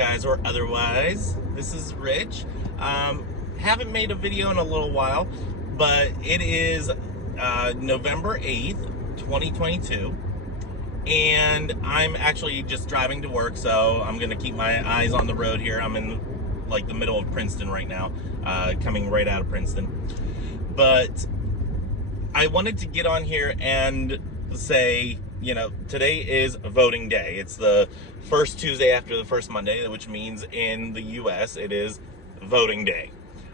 guys, or otherwise. This is Rich. Haven't made a video in a little while, but it is November 8th, 2022, and I'm actually just driving to work, so I'm going to keep my eyes on the road here. I'm in like the middle of Princeton right now, coming right out of Princeton. But I wanted to get on here and say, you know, today is voting day. It's the first Tuesday after the first Monday, which means in the US it is voting day.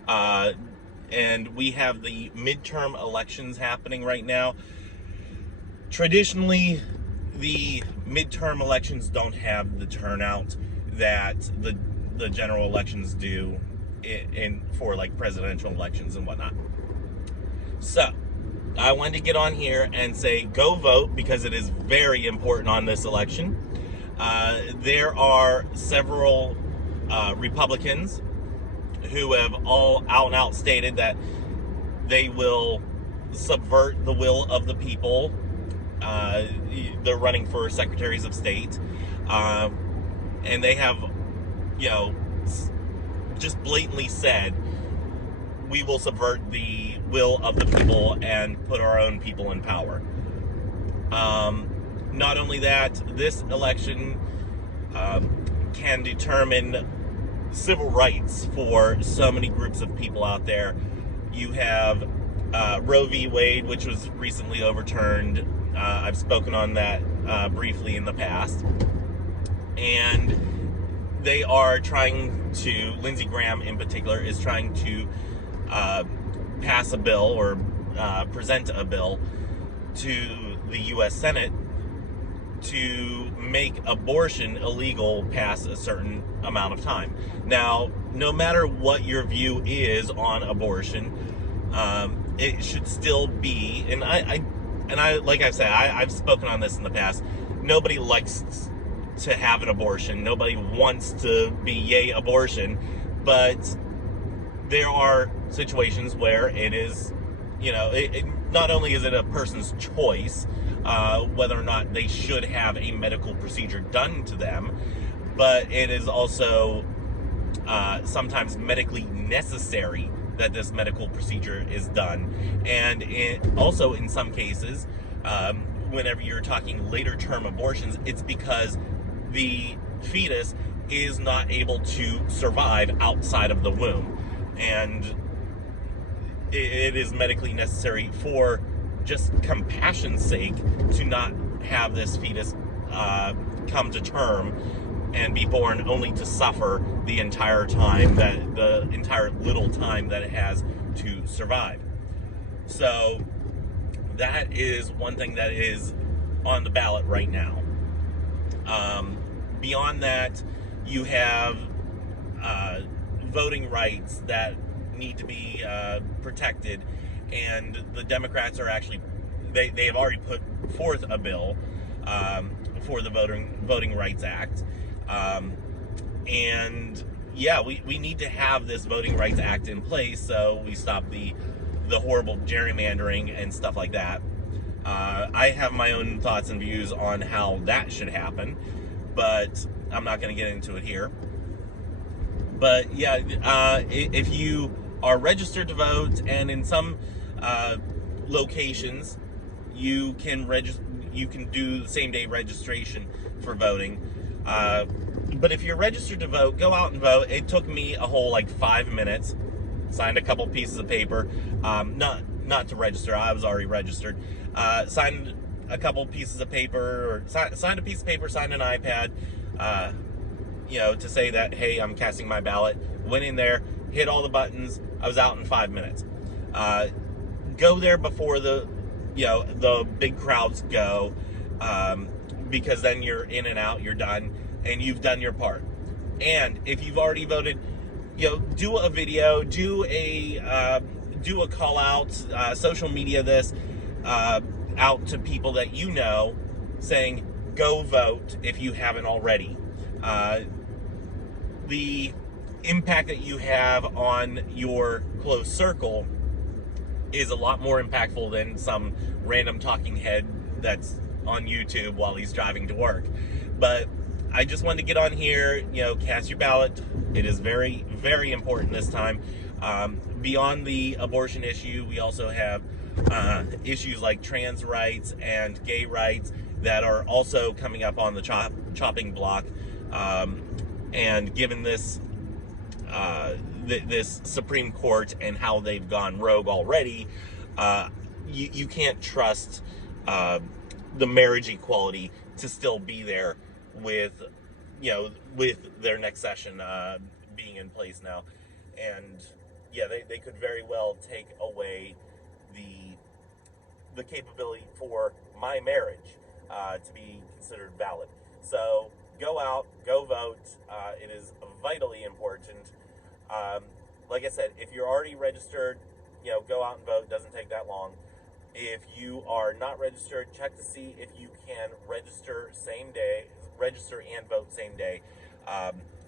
And we have the midterm elections happening right now. Traditionally, the midterm elections don't have the turnout that the general elections do for like presidential elections and whatnot. So I wanted to get on here and say go vote, because it is very important on this election. There are several Republicans who have all out and out stated that they will subvert the will of the people. They're running for secretaries of state, and they have, you know, just blatantly said, we will subvert the will of the people and put our own people in power. Not only that, this election can determine civil rights for so many groups of people out there. You have Roe v. Wade, which was recently overturned. I've spoken on that briefly in the past. And they are trying to, Lindsey Graham in particular, is trying to pass a bill or present a bill to the U.S. Senate to make abortion illegal past a certain amount of time. Now, no matter what your view is on abortion, it should still be, and I like I've said, I've spoken on this in the past. Nobody likes to have an abortion. Nobody wants to be yay abortion, but there are situations where it is, you know, not only is it a person's choice whether or not they should have a medical procedure done to them, but it is also sometimes medically necessary that this medical procedure is done. And also in some cases, whenever you're talking later term abortions, it's because the fetus is not able to survive outside of the womb. And it is medically necessary for just compassion's sake to not have this fetus come to term and be born only to suffer the entire time, the entire little time that it has to survive. So that is one thing that is on the ballot right now. Beyond that, you have voting rights that need to be protected, and the Democrats are actually, they have already put forth a bill for the Voting Rights Act. And yeah, we need to have this Voting Rights Act in place so we stop the horrible gerrymandering and stuff like that. I have my own thoughts and views on how that should happen, but I'm not going to get into it here. But yeah, if you are registered to vote, and in some locations you can do the same day registration for voting. But if you're registered to vote, go out and vote. It took me a whole like 5 minutes. Signed a couple pieces of paper. Not to register. I was already registered. Signed a couple pieces of paper, or signed a piece of paper, signed an iPad, you know, to say that, hey, I'm casting my ballot. Went in there, hit all the buttons. I was out in 5 minutes. Go there before the big crowds go, because then you're in and out, you're done, and you've done your part. And if you've already voted, you know, do a video, do a call out, social media this out to people that you know, saying go vote if you haven't already. The impact that you have on your close circle is a lot more impactful than some random talking head that's on YouTube while he's driving to work. But I just wanted to get on here, cast your ballot. It is very, very important this time. Beyond the abortion issue, we also have issues like trans rights and gay rights that are also coming up on the chopping block. And given this this Supreme Court and how they've gone rogue already, you can't trust the marriage equality to still be there with their next session being in place now. And they could very well take away the capability for my marriage to be considered valid. So go out, go vote. It is vitally important. Like I said, if you're already registered, go out and vote. It doesn't take that long. If you are not registered, check to see if you can register and vote same day.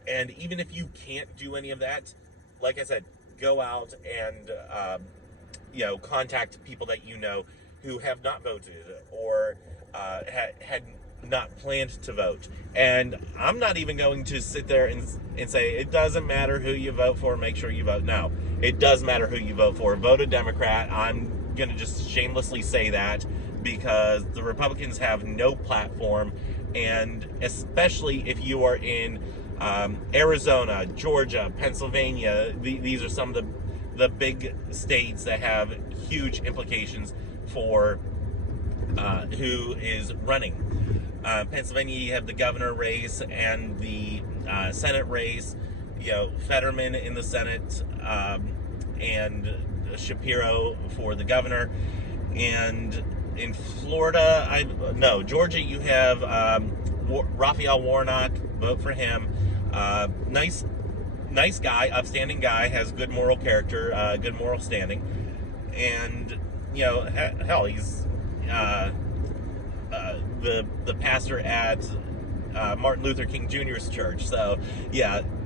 And even if you can't do any of that, like I said, go out and contact people that who have not voted or had not planned to vote. And I'm not even going to sit there and say it doesn't matter who you vote for, make sure you vote. No, it does matter who you vote for. Vote a Democrat. I'm going to just shamelessly say that because the Republicans have no platform, and especially if you are in Arizona, Georgia, Pennsylvania, these are some of the big states that have huge implications for who is running. Pennsylvania, you have the governor race and the Senate race. Fetterman in the Senate and Shapiro for the governor. And in Florida, Georgia, you have Raphael Warnock. Vote for him. Nice guy, upstanding guy, has good moral character, good moral standing, and hell, he's the pastor at Martin Luther King Jr.'s church. So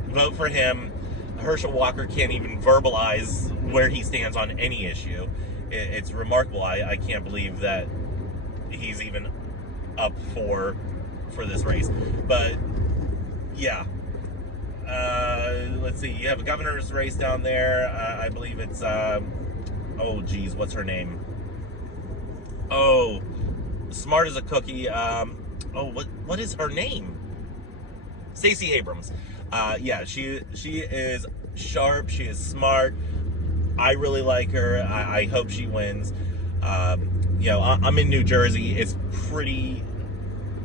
vote for him. Herschel Walker can't even verbalize where he stands on any issue. It's remarkable. I can't believe that he's even up for this race. But let's see. You have a governor's race down there. I believe it's what's her name? Oh, smart as a cookie. What is her name? Stacey Abrams. She is sharp. She is smart. I really like her. I hope she wins. I'm in New Jersey. It's pretty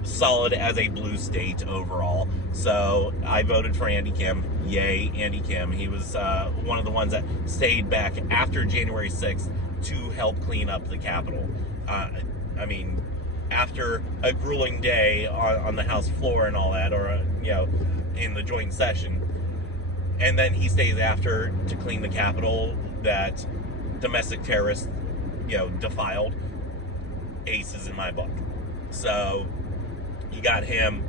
solid as a blue state overall. So I voted for Andy Kim. Yay, Andy Kim. He was one of the ones that stayed back after January 6th to help clean up the Capitol. After a grueling day on the House floor and all that, or in the joint session, and then he stays after to clean the Capitol that domestic terrorists defiled. Aces in my book. So you got him.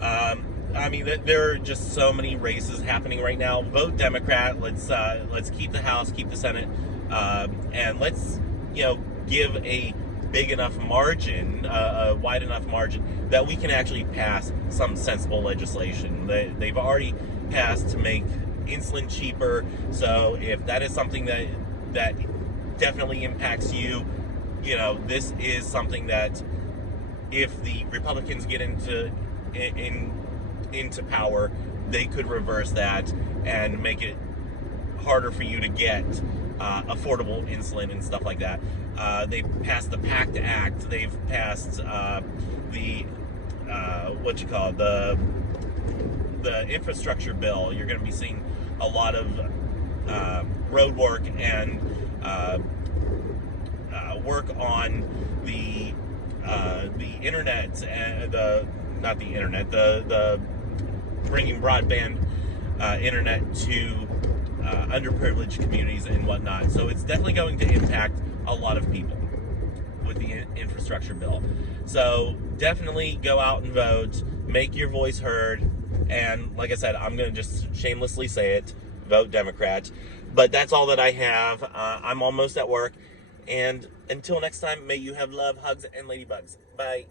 There are just so many races happening right now. Vote Democrat. Let's keep the House, keep the Senate, and let's give a big enough margin, a wide enough margin that we can actually pass some sensible legislation. They've already passed to make insulin cheaper. So if that is something that definitely impacts you, this is something that if the Republicans get into power, they could reverse that and make it harder for you to get affordable insulin and stuff like that. They've passed the PACT Act. They've passed the infrastructure bill. You're going to be seeing a lot of road work and work on the internet and the bringing broadband internet to underprivileged communities and whatnot. So it's definitely going to impact a lot of people with the infrastructure bill. So definitely go out and vote, make your voice heard, and like I said, I'm going to just shamelessly say it, vote Democrat. But that's all that I have. I'm almost at work, and until next time, may you have love, hugs, and ladybugs. Bye.